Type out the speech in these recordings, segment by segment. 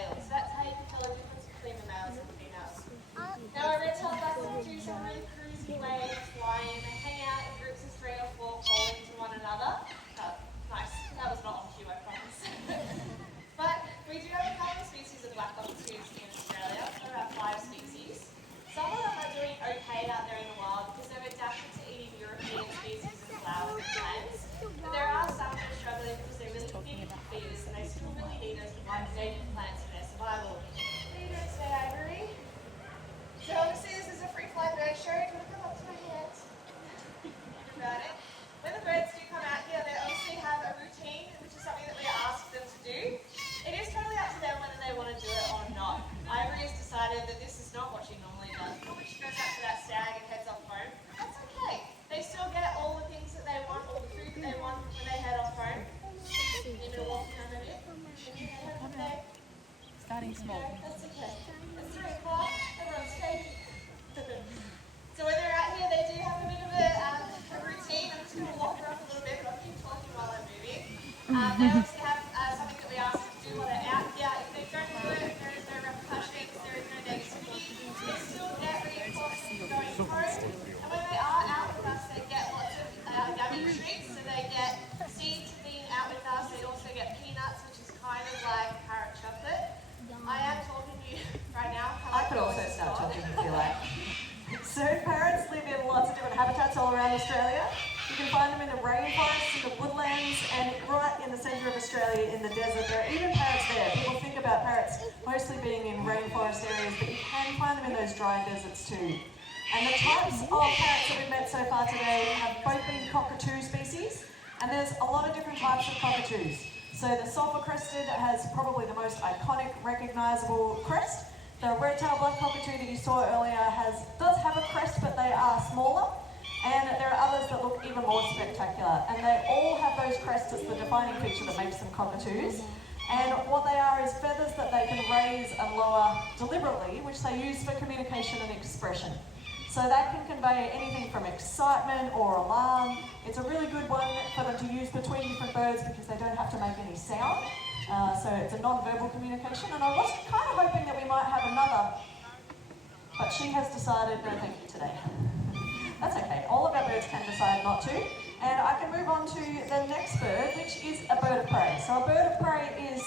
males. So that's how you can tell the difference between the males and the females. Now, our red-tailed black cockatoos are really cruisy ways of flying. They hang out in groups of 3 or 4, calling to one another. Nice. That was not on cue, I promise. But we do have a couple of species of black cockatoos in Australia. There are about 5 species. Some of them are doing okay out there in the wild because they've adapted to eating European species of flowers and plants. But there are some that are struggling because they're really big feeders and they still really need those native plants for their survival. What are you doing today, Ivory? So obviously this is a free fly bird show. Do you want to come up to my head? Think about it. When the birds do come out here, they obviously have a routine, which is something that we ask them to do. It is totally up to them whether they want to do it or not. Ivory has decided that this is not what she normally does. When she goes out to that stag and heads off home, that's okay. They still get all the things that they want, all the food that they want when they head off home. You need me to walk down a bit? Okay. Starting small. That's okay. It's 3 o'clock. Everyone's safe. So when they're out here, they do have a bit of a routine. I'm just going to walk around a little bit, but I'll keep talking while I'm moving. They obviously have something that we ask them to do while they're out here. If they don't do it, there is no repercussions, there is no negativity. They still get reinforcement going home. And when they are out with us, they get lots of yummy treats. So they get seeds being out with us. They also get peanuts, which is kind of like carrot chocolate. I am talking to you right now. I could also start talking if you like. So parrots live in lots of different habitats all around Australia. You can find them in the rainforests, in the woodlands, and right in the centre of Australia in the desert. There are even parrots there. People think about parrots mostly being in rainforest areas, but you can find them in those dry deserts too. And the types of parrots that we've met so far today have both been cockatoo species, and there's a lot of different types of cockatoos. So the sulphur-crested has probably the most iconic, recognisable crest. The red-tailed black cockatoo that you saw earlier does have a crest, but they are smaller. And there are others that look even more spectacular. And they all have those crests as the defining feature that makes them cockatoos. And what they are is feathers that they can raise and lower deliberately, which they use for communication and expression. So that can convey anything from excitement or alarm. It's a really good one for them to use between different birds because they don't have to make any sound. So it's a non-verbal communication. And I was kind of hoping that we might have another, but she has decided no thank you today. That's okay. All of our birds can decide not to. And I can move on to the next bird, which is a bird of prey. So a bird of prey is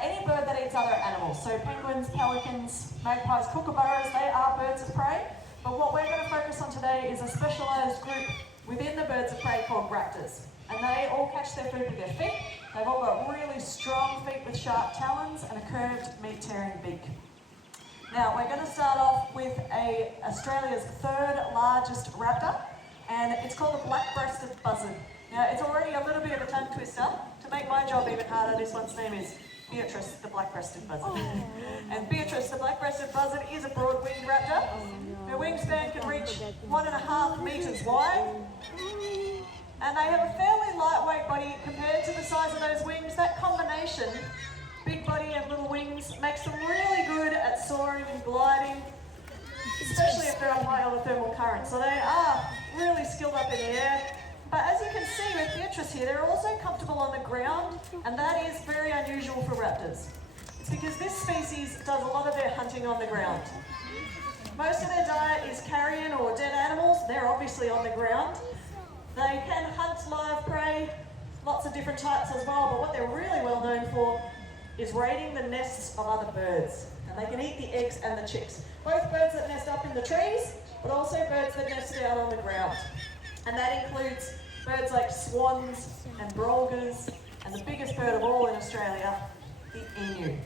any bird that eats other animals. So penguins, pelicans, magpies, kookaburras, they are birds of prey. But what we're going to focus on today is a specialised group within the birds of prey called raptors. And they all catch their food with their feet. They've all got really strong feet with sharp talons and a curved meat-tearing beak. Now, we're going to start off with Australia's 3rd largest raptor, and it's called the black-breasted buzzard. Now, it's already a little bit of a tongue twister. To make my job even harder, this one's name is Beatrice, the black-breasted buzzard. And Beatrice, the black-breasted buzzard, is a broad-winged raptor. Her wingspan can reach 1.5 metres wide. And they have a fairly lightweight body compared to the size of those wings. That combination, big body and little wings, makes them really good at soaring and gliding, especially if they're up high on the thermal current. So they are really skilled up in the air. But as you can see with Beatrice here, they're also comfortable on the ground, and that is very unusual for raptors. It's because this species does a lot of their hunting on the ground. Most of their diet is carrion or dead animals. They're obviously on the ground. They can hunt live prey, lots of different types as well, but what they're really well known for is raiding the nests of other birds. And they can eat the eggs and the chicks. Both birds that nest up in the trees, but also birds that nest down on the ground. And that includes birds like swans and brolgas, and the biggest bird of all in Australia, the emu.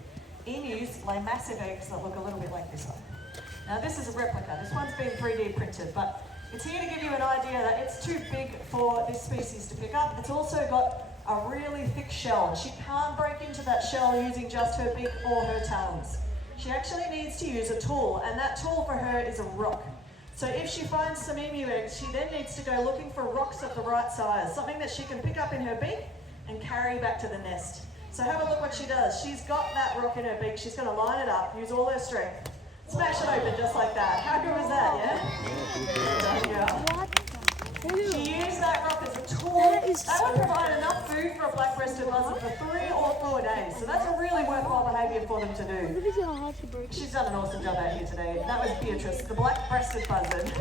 Emus lay massive eggs that look a little bit like this one. Now this is a replica. This one's been 3D printed, but it's here to give you an idea that it's too big for this species to pick up. It's also got a really thick shell. She can't break into that shell using just her beak or her talons. She actually needs to use a tool, and that tool for her is a rock. So if she finds some emu eggs, she then needs to go looking for rocks of the right size, something that she can pick up in her beak and carry back to the nest. So have a look what she does. She's got that rock in her beak. She's going to line it up, use all her strength, smash it open just like that. How good was that, yeah? Yeah. She used that rock as a tool. That would provide enough food for a black-breasted buzzard for 3 or 4 days. So that's a really worthwhile behaviour for them to do. She's done an awesome job out here today. That was Beatrice, the black-breasted buzzard.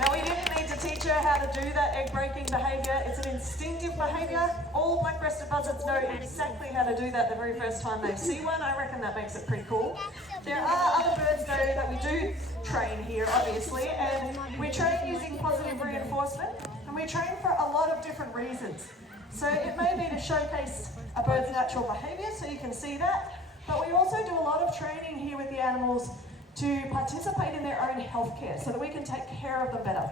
Now, we didn't need to teach her how to do that egg-breaking behaviour. It's an instinctive behaviour. All black-breasted buzzards know exactly how to do that the very first time they see one. I reckon that makes it pretty cool. There are other birds, though, that we do train here, obviously, and we train using positive reinforcement, and we train for a lot of different reasons. So it may be to showcase a bird's natural behaviour, so you can see that, but we also do a lot of training here with the animals to participate in their own healthcare so that we can take care of them better.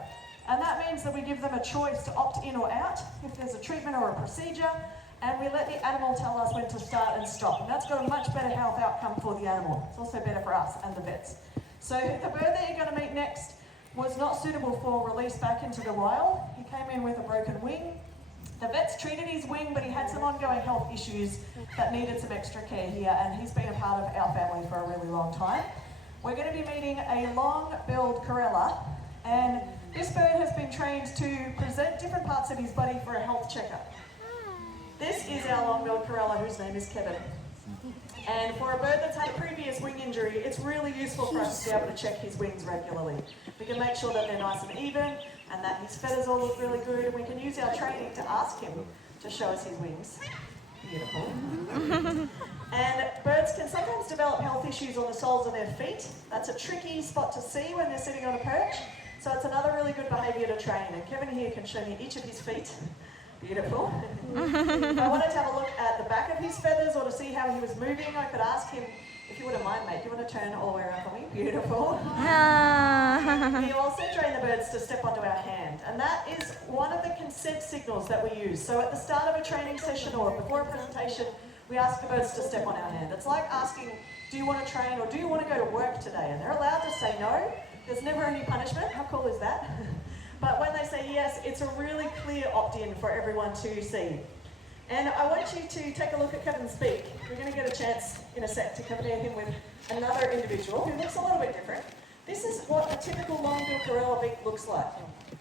And that means that we give them a choice to opt in or out if there's a treatment or a procedure, and we let the animal tell us when to start and stop. And that's got a much better health outcome for the animal. It's also better for us and the vets. So the bird that you're going to meet next was not suitable for release back into the wild. He came in with a broken wing. The vets treated his wing, but he had some ongoing health issues that needed some extra care here, and he's been a part of our family for a really long time. We're going to be meeting a long-billed corella, and this bird has been trained to present different parts of his body for a health checkup. This is our long-billed corella, whose name is Kevin. And for a bird that's had a previous wing injury, it's really useful for us to be able to check his wings regularly. We can make sure that they're nice and even, and that his feathers all look really good, and we can use our training to ask him to show us his wings. Beautiful. And birds can sometimes develop health issues on the soles of their feet. That's a tricky spot to see when they're sitting on a perch. So it's another really good behaviour to train. And Kevin here can show me each of his feet. Beautiful. If I wanted to have a look at the back of his feathers or to see how he was moving, I could ask him, if you wouldn't mind, mate, do you want to turn all the way around for me? Beautiful. We also train the birds to step onto our hand, and that is one of the consent signals that we use. So at the start of a training session or before a presentation, we ask the birds to step on our hand. It's like asking, do you want to train or do you want to go to work today? And they're allowed to say no. There's never any punishment. How cool is that? But when they say yes, it's a really clear opt-in for everyone to see. And I want you to take a look at Kevin's beak. We're going to get a chance in a sec to compare him with another individual who looks a little bit different. This is what a typical long-billed corella beak looks like.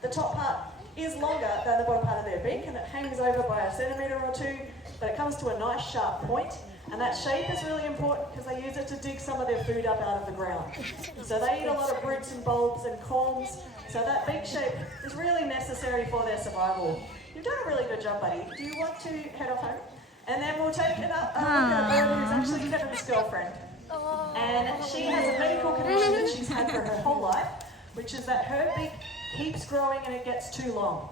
The top part is longer than the bottom part of their beak, and it hangs over by a centimetre or two, but it comes to a nice sharp point. And that shape is really important because they use it to dig some of their food up out of the ground. So they eat a lot of roots and bulbs and corms, so that beak shape is really necessary for their survival. You've done a really good job, buddy. Do you want to head off home? And then we'll take it up, look at a bird who's actually Kevin's girlfriend. And she has a medical condition that she's had for her whole life, which is that her beak keeps growing and it gets too long.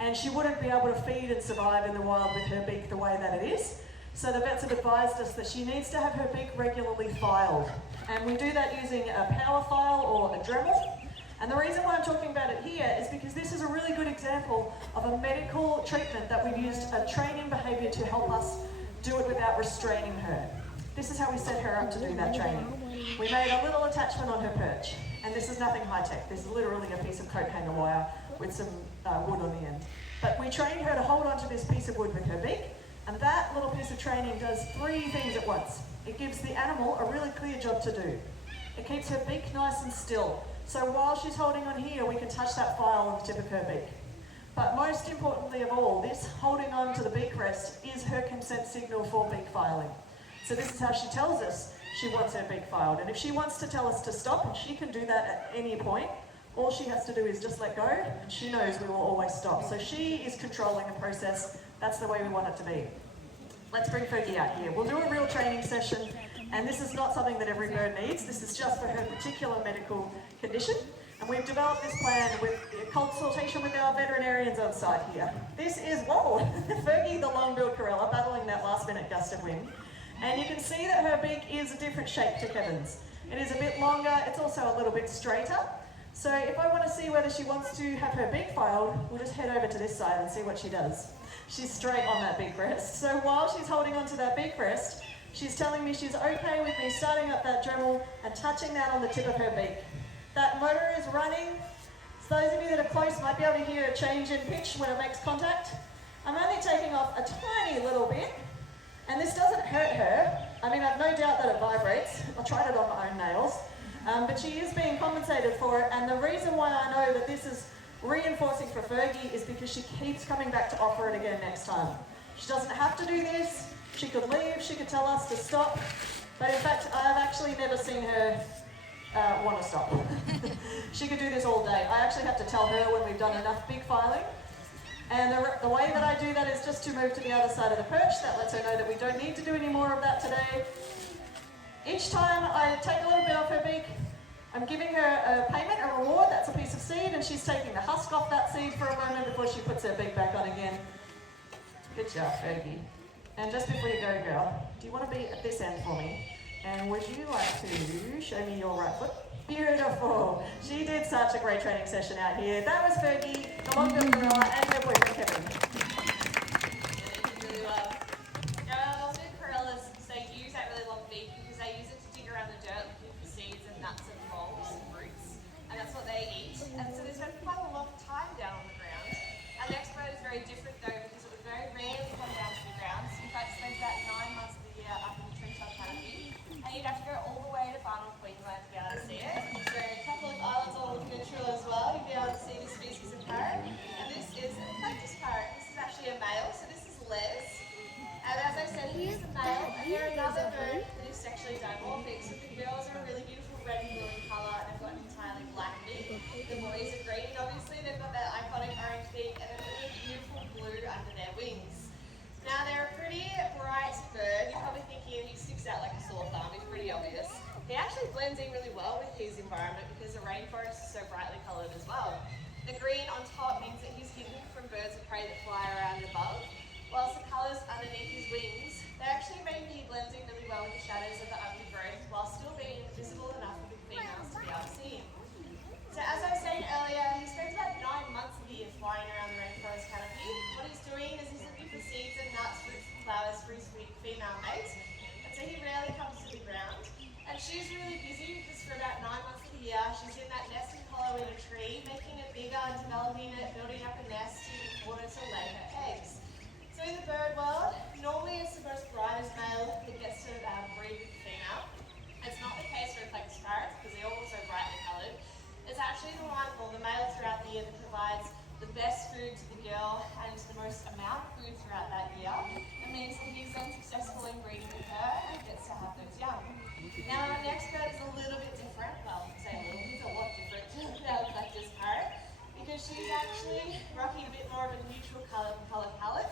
And she wouldn't be able to feed and survive in the wild with her beak the way that it is. So the vets have advised us that she needs to have her beak regularly filed. And we do that using a power file or a Dremel. And the reason why I'm talking about it here is because this is a really good example of a medical treatment that we've used a training behaviour to help us do it without restraining her. This is how we set her up to do that training. We made a little attachment on her perch. And this is nothing high-tech. This is literally a piece of coat hanger wire with some wood on the end. But we trained her to hold onto this piece of wood with her beak. And that little piece of training does 3 things at once. It gives the animal a really clear job to do. It keeps her beak nice and still. So while she's holding on here, we can touch that file on the tip of her beak. But most importantly of all, this holding on to the beak rest is her consent signal for beak filing. So this is how she tells us she wants her beak filed. And if she wants to tell us to stop, and she can do that at any point, all she has to do is just let go, and she knows we will always stop. So she is controlling the process. That's the way we want it to be. Let's bring Fergie out here. We'll do a real training session, and this is not something that every bird needs. This is just for her particular medical condition. And we've developed this plan with a consultation with our veterinarians on site here. This is, whoa, Fergie the long-billed corella battling that last-minute gust of wind. And you can see that her beak is a different shape to Kevin's. It is a bit longer, it's also a little bit straighter. So if I want to see whether she wants to have her beak filed, we'll just head over to this side and see what she does. She's straight on that beak rest. So while she's holding onto that beak rest, she's telling me she's okay with me starting up that Dremel and touching that on the tip of her beak. That motor is running. So those of you that are close might be able to hear a change in pitch when it makes contact. I'm only taking off a tiny little bit, and this doesn't hurt her. I mean, I've no doubt that it vibrates. I tried it on my own nails. But she is being compensated for it, and the reason why I know that this is reinforcing for Fergie is because she keeps coming back to offer it again next time. She doesn't have to do this. She could leave, she could tell us to stop, but in fact, I've actually never seen her want to stop. She could do this all day. I actually have to tell her when we've done enough big filing. And the way that I do that is just to move to the other side of the perch. That lets her know that we don't need to do any more of that today. Each time I take a little bit off her beak, I'm giving her a payment, a reward. That's a piece of seed, and she's taking the husk off that seed for a moment before she puts her beak back on again. Good job, Fergie. And just before you go, girl, do you want to be at this end for me? And would you like to show me your right foot? Beautiful. She did such a great training session out here. That was Fergie, the long-billed gorilla, and her boyfriend, Kevin. Yeah, they did really well. Now, long-billed gorillas, they use that really long beak because they use it to dig around the dirt looking for seeds and nuts and bulbs and roots. And that's what they eat. And so they spend quite a long time down on the ground. Our next bird is very different though because it would very rarely come down to the ground. In fact, it spends about 9 months of the year up in the treetop canopy. And you'd have to go all the way to far north Queensland to be able to see it. So a couple of islands all looking at Truro as well, you'd be able to see this species of parrot. And this is a practice parrot. This is actually a male, so this is Les. And as I said, he is the male, and they're another bird that is sexually dimorphic. So the girls are a really beautiful red and blue in colour, and they've got an entirely black beak. The boys are green, and obviously they've got that iconic orange beak and a really beautiful blue under their wings. Now they're a pretty bright bird. You're probably thinking he sticks out like a sore thumb. He's pretty obvious. He actually blends in really well with his environment because the rainforest is so brightly coloured as well. The green on top means that he's hidden from birds of prey that fly around above, whilst the colours underneath his wings, they actually mean he blends in really well with the shadows of the undergrowth while still being visible enough for the females to be able to see him. So as I was saying earlier, he spends about 9 months of the year flying around the rainforest canopy. What he's doing is he's looking for seeds and nuts, fruits and flowers for his female mate, and so he rarely comes to the ground. And she's really busy because for about 9 months of the year, she's in that nesting hollow in a tree, making it bigger and developing it, building up a nest in order to lay her eggs. So in the bird world, normally it's the most brightest male that gets to breed with the female. It's not the case for reflective parrots because they're also brightly coloured. It's actually the one, or the male throughout the year, that provides the best food to the girl and the most amount of food throughout that year. It means that he's then successful in breeding with her and gets to have those young. Now our next bird is a little bit different. Well, I say a little, he's a lot different to our reflective parrot because she's actually rocking a bit more of a neutral colour palette.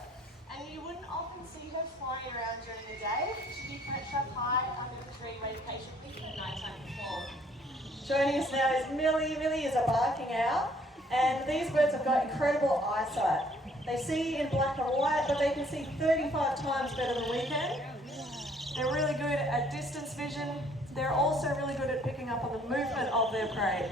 And you wouldn't often see her flying around during the day. She'd be perched up high under the tree waiting patiently for the nighttime to fall. Joining us now is Millie. Millie is a barking owl, and these birds have got incredible eyesight. They see in black and white, but they can see 35 times better than we can. They're really good at distance vision. They're also really good at picking up on the movement of their prey.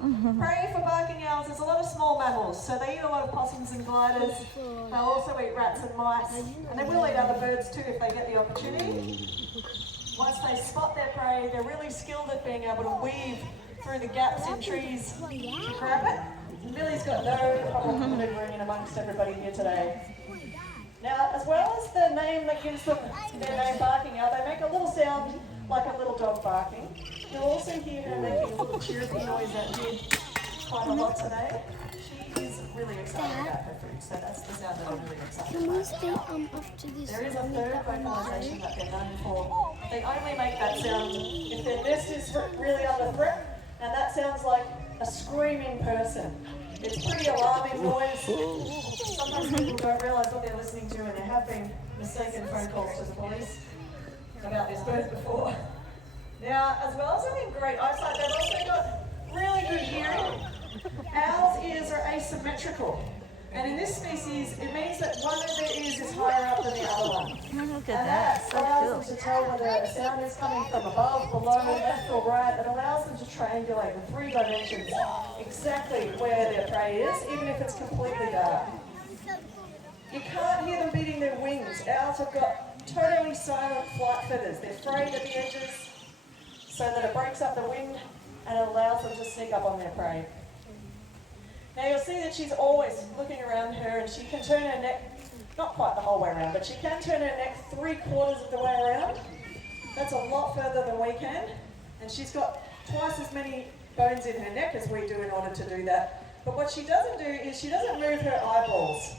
Prey for barking owls is a lot of small mammals, so they eat a lot of possums and gliders. They'll also eat rats and mice, and they will eat other birds too if they get the opportunity. Once they spot their prey, they're really skilled at being able to weave through the gaps in trees to grab it. Millie's got no problem maneuvering in amongst everybody here today. Now, as well as the name that gives them their name barking owl, they make a little sound like a little dog barking. You'll also hear her making a little chirpy noise that did quite a lot today. She is really excited about her food, so that's the sound that I'm really excited Can we about. stay up to this? There is a third vocalisation that they're known for. They only make that sound if their nest is really under threat, and that sounds like a screaming person. It's pretty alarming noise. Sometimes people don't realise what they're listening to, and there have been mistaken phone calls to the police about this bird before. Now, as well as having great eyesight, they've also got really good hearing. Owls' ears are asymmetrical, and in this species, it means that one of their ears is higher up than the other one. Look at And that, that so allows cool. them to tell whether a sound is coming from above, below, left or right. It allows them to triangulate in 3 dimensions exactly where their prey is, even if it's completely dark. You can't hear them beating their wings. Owls have got totally silent flight feathers. They're frayed at the edges so that it breaks up the wind and it allows them to sneak up on their prey. Now you'll see that she's always looking around her, and she can turn her neck, not quite the whole way around, but she can turn her neck 3/4 of the way around. That's a lot further than we can, and she's got twice as many bones in her neck as we do in order to do that. But what she doesn't do is she doesn't move her eyeballs.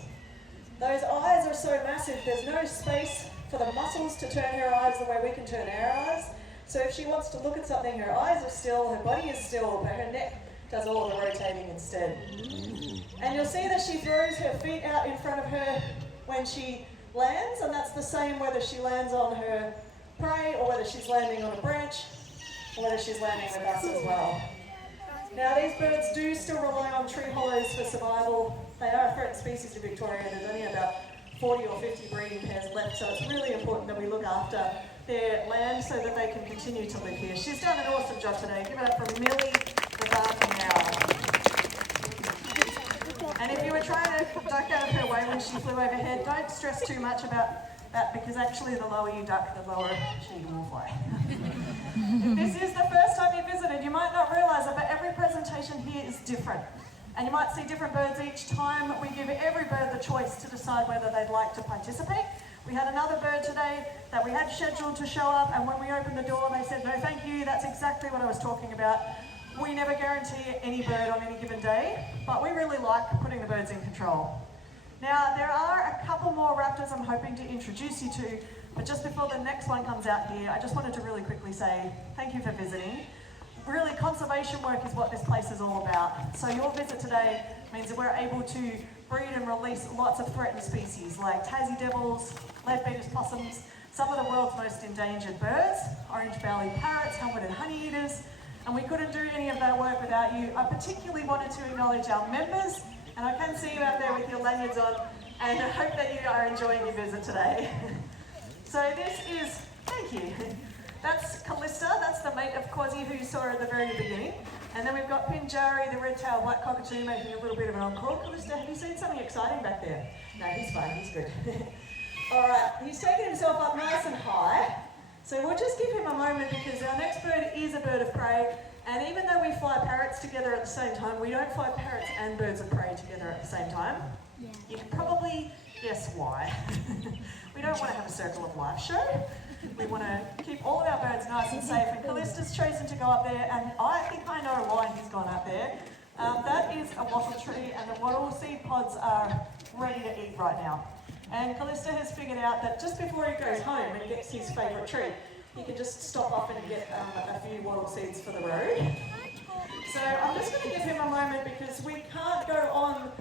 Those eyes are so massive, there's no space for the muscles to turn her eyes the way we can turn our eyes. So if she wants to look at something, her eyes are still, her body is still, but her neck does all the rotating instead. And you'll see that she throws her feet out in front of her when she lands, and that's the same whether she lands on her prey or whether she's landing on a branch or whether she's landing with us as well. Now these birds do still rely on tree hollows for survival. They are a threatened species in Victoria. There's only about 40 or 50 breeding pairs left, so it's really important that we look after their land so that they can continue to live here. She's done an awesome job today. Give it up for Millie, the barking owl. And if you were trying to duck out of her way when she flew overhead, don't stress too much about that, because actually the lower you duck, the lower she will fly. If this is the first time you visited, you might not realise it, but every presentation here is different. And you might see different birds each time. We give every bird the choice to decide whether they'd like to participate. We had another bird today that we had scheduled to show up, and when we opened the door they said, no thank you, that's exactly what I was talking about. We never guarantee any bird on any given day, but we really like putting the birds in control. Now there are a couple more raptors I'm hoping to introduce you to, but just before the next one comes out here, I just wanted to really quickly say thank you for visiting. Really, conservation work is what this place is all about. So your visit today means that we're able to breed and release lots of threatened species like Tassie devils, leadbeater's possums, some of the world's most endangered birds, orange-bellied parrots, helmeted honeyeaters, and we couldn't do any of that work without you. I particularly wanted to acknowledge our members, and I can see you out there with your lanyards on, and I hope that you are enjoying your visit today. So this is, thank you. That's Callista, that's the mate of Quasi who you saw at the very beginning. And then we've got Pinjari, the red-tailed black cockatoo, making a little bit of an encore. Callista, have you seen something exciting back there? No, he's fine, he's good. All right, he's taken himself up nice and high. So we'll just give him a moment because our next bird is a bird of prey. And even though we fly parrots together at the same time, we don't fly parrots and birds of prey together at the same time. Yeah. You can probably guess why. We don't want to have a circle of life show. We want to keep all of our birds nice and safe, and Callista's chosen to go up there, and I think I know why he's gone up there. That is a wattle tree, and the wattle seed pods are ready to eat right now. And Callista has figured out that just before he goes home and gets his favourite treat, he can just stop off and get a few wattle seeds for the road. So I'm just going to give him a moment because we can't go on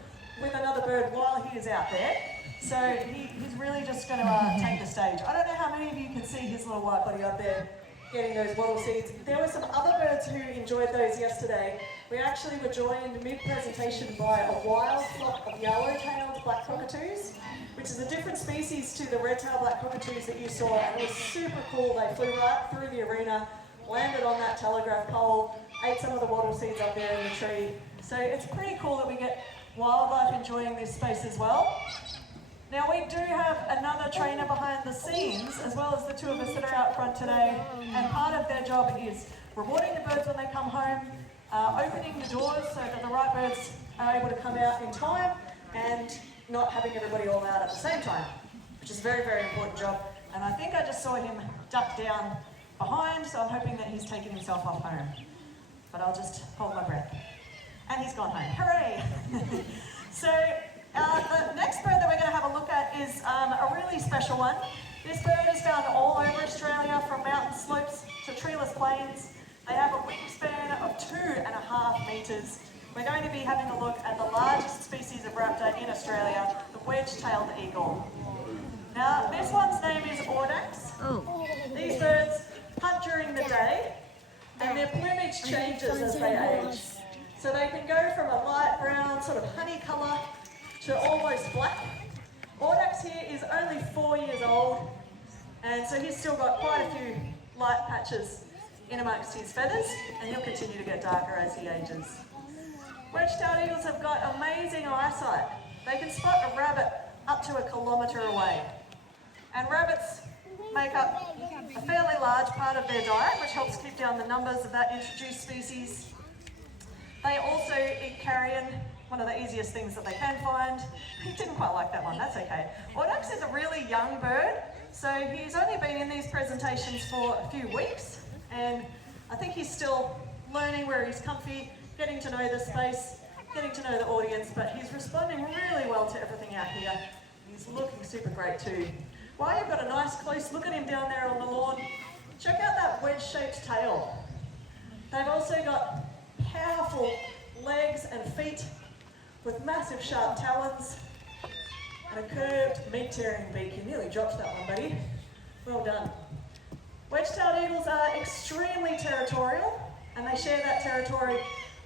with another bird while he is out there. So he's really just going to take the stage. I don't know how many of you can see his little white body up there getting those wattle seeds. There were some other birds who enjoyed those yesterday. We actually were joined mid-presentation by a wild flock of yellow-tailed black cockatoos, which is a different species to the red-tailed black cockatoos that you saw, and it was super cool. They flew right through the arena, landed on that telegraph pole, ate some of the wattle seeds up there in the tree. So it's pretty cool that we get wildlife enjoying this space as well. Now we do have another trainer behind the scenes, as well as the two of us that are out front today, and part of their job is rewarding the birds when they come home, opening the doors so that the right birds are able to come out in time, and not having everybody all out at the same time, which is a very, very important job. And I think I just saw him duck down behind, so I'm hoping that he's taken himself off home. But I'll just hold my breath. And he's gone home. Hooray! So the next bird that we're going to have a look at is a really special one. This bird is found all over Australia, from mountain slopes to treeless plains. They have a wingspan of 2.5 metres. We're going to be having a look at the largest species of raptor in Australia, the wedge-tailed eagle. Now, this one's name is Audax. These birds hunt during the day, and their plumage changes as they age. So they can go from a light brown, sort of honey colour, to almost black. Audax here is only 4 years old, and so he's still got quite a few light patches in amongst his feathers, and he'll continue to get darker as he ages. Wedge-tailed eagles have got amazing eyesight. They can spot a rabbit up to 1 kilometre away. And rabbits make up a fairly large part of their diet, which helps keep down the numbers of that introduced species. They also eat carrion, one of the easiest things that they can find. He didn't quite like that one, that's okay. Audax is a really young bird, so he's only been in these presentations for a few weeks, and I think he's still learning where he's comfy, getting to know the space, getting to know the audience, but he's responding really well to everything out here. He's looking super great too. While you've got a nice close look at him down there on the lawn, check out that wedge-shaped tail. They've also got powerful legs and feet with massive sharp talons and a curved meat-tearing beak. You nearly dropped that one, buddy. Well done. Wedge-tailed eagles are extremely territorial, and they share that territory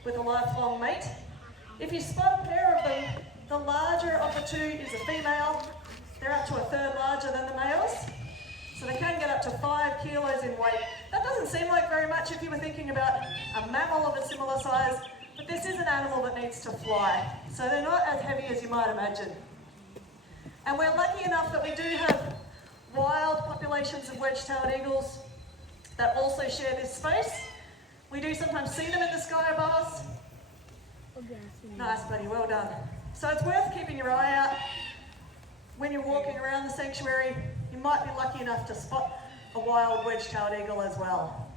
with a lifelong mate. If you spot a pair of them, the larger of the two is a female. They're up to a third larger than the males, so they can get up to 5 kilos in weight. That doesn't seem like very much if you were thinking about a mammal of a similar size, but this is an animal that needs to fly, so they're not as heavy as you might imagine. And we're lucky enough that we do have wild populations of wedge-tailed eagles that also share this space. We do sometimes see them in the sky above us. Nice, buddy, well done. So it's worth keeping your eye out. When you're walking around the sanctuary, you might be lucky enough to spot a wild wedge-tailed eagle as well.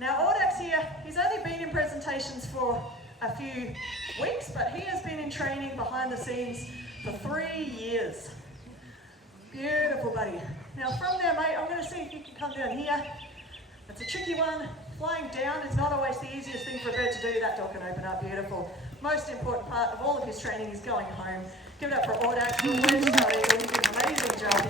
Now, Audax here, he's only been in presentations for a few weeks, but he has been in training behind the scenes for 3 years. Beautiful, buddy. Now, from there, mate, I'm going to see if you can come down here. It's a tricky one. Flying down is not always the easiest thing for a bird to do. That door can open up, beautiful. Most important part of all of his training is going home. Give it up for Audax, the wedge-tailed eagle. He did an amazing job.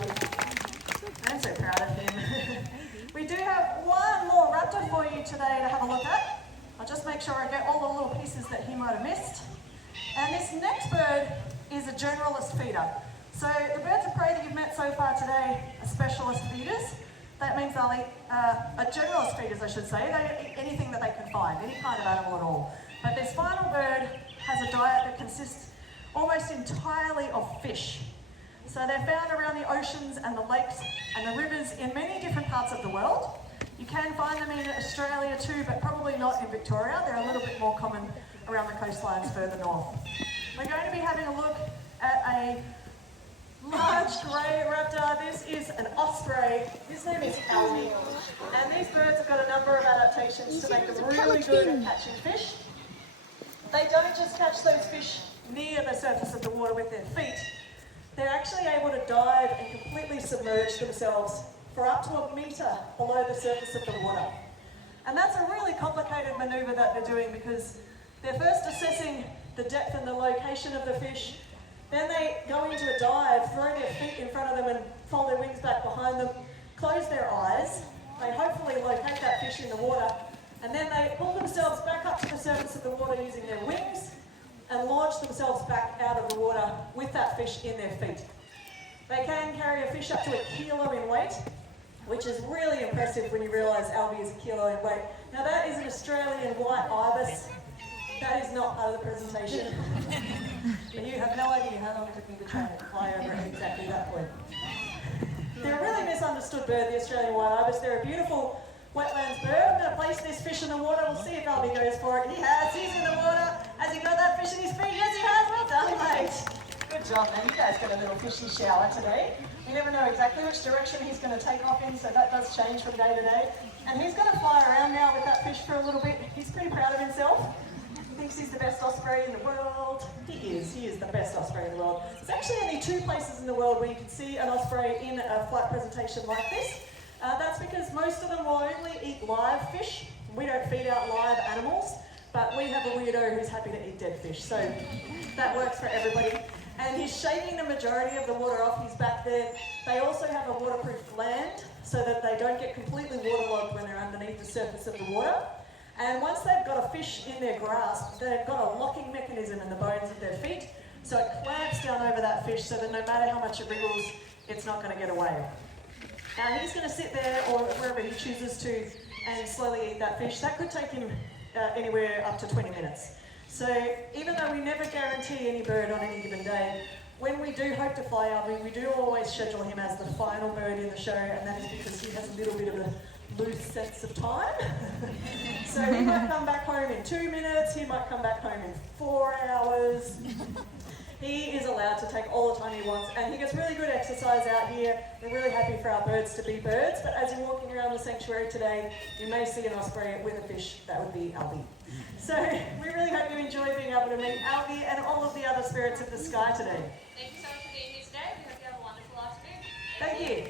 I'm so proud of him. We do have one more raptor for you today to have a look at. I'll just make sure I get all the little pieces that he might have missed. And this next bird is a generalist feeder. So the birds of prey that you've met so far today are specialist feeders. That means they'll eat, generalist feeders, I should say. They eat anything that they can find, any kind of animal at all. But this final bird has a diet that consists almost entirely of fish. So they're found around the oceans and the lakes and the rivers in many different parts of the world. You can find them in Australia too, but probably not in Victoria. They're a little bit more common around the coastlines further north. We're going to be having a look at a large grey raptor. This is an osprey. His name is Albie. And these birds have got a number of adaptations to make them really good at catching fish. They don't just catch those fish near the surface of the water with their feet. They're actually able to dive and completely submerge themselves for up to 1 metre below the surface of the water. And that's a really complicated manoeuvre that they're doing because they're first assessing the depth and the location of the fish. Then they go into a dive, throw their feet in front of them and fold their wings back behind them, close their eyes. They hopefully locate that fish in the water, and then they pull themselves back up to the surface of the water using their wings and launch themselves back out of the water with that fish in their feet. They can carry a fish up to 1 kilo in weight, which is really impressive when you realise Albie is 1 kilo in weight. Now that is an Australian white ibis. That is not part of the presentation. But you have no idea how long it took me to try and fly over at exactly that point. They're a really misunderstood bird, the Australian white ibis. They're a beautiful wetlands bird. I'm going to place this fish in the water. We'll see if Albie goes for it. He has. He's in the water. Has he got that fish in his feet? Yes, he has. Well done, mate. Good job, man. You guys got a little fishy shower today. We never know exactly which direction he's going to take off in, so that does change from day to day. And he's going to fly around now with that fish for a little bit. He's pretty proud of himself. He thinks he's the best osprey in the world. He is the best osprey in the world. There's actually only 2 places in the world where you can see an osprey in a flight presentation like this. That's because most of them will only eat live fish. We don't feed out live animals, but we have a weirdo who's happy to eat dead fish. So that works for everybody. And he's shaking the majority of the water off his back there. They also have a waterproof land so that they don't get completely waterlogged when they're underneath the surface of the water. And once they've got a fish in their grasp, they've got a locking mechanism in the bones of their feet, so it clamps down over that fish so that no matter how much it wriggles, it's not going to get away. Now he's going to sit there or wherever he chooses to and slowly eat that fish. That could take him anywhere up to 20 minutes. So even though we never guarantee any bird on any given day, when we do hope to fly Albie, we do always schedule him as the final bird in the show, and that is because he has a little bit of a loose sense of time. So he might come back home in 2 minutes, he might come back home in 4 hours. He is allowed to take all the time he wants, and he gets really good exercise out here. We're really happy for our birds to be birds, but as you're walking around the sanctuary today, you may see an osprey with a fish. That would be Albie. So we really hope you enjoy being able able to meet Algie and all of the other spirits of the sky today. Thank you so much for being here today. We hope you have a wonderful afternoon. Thank you.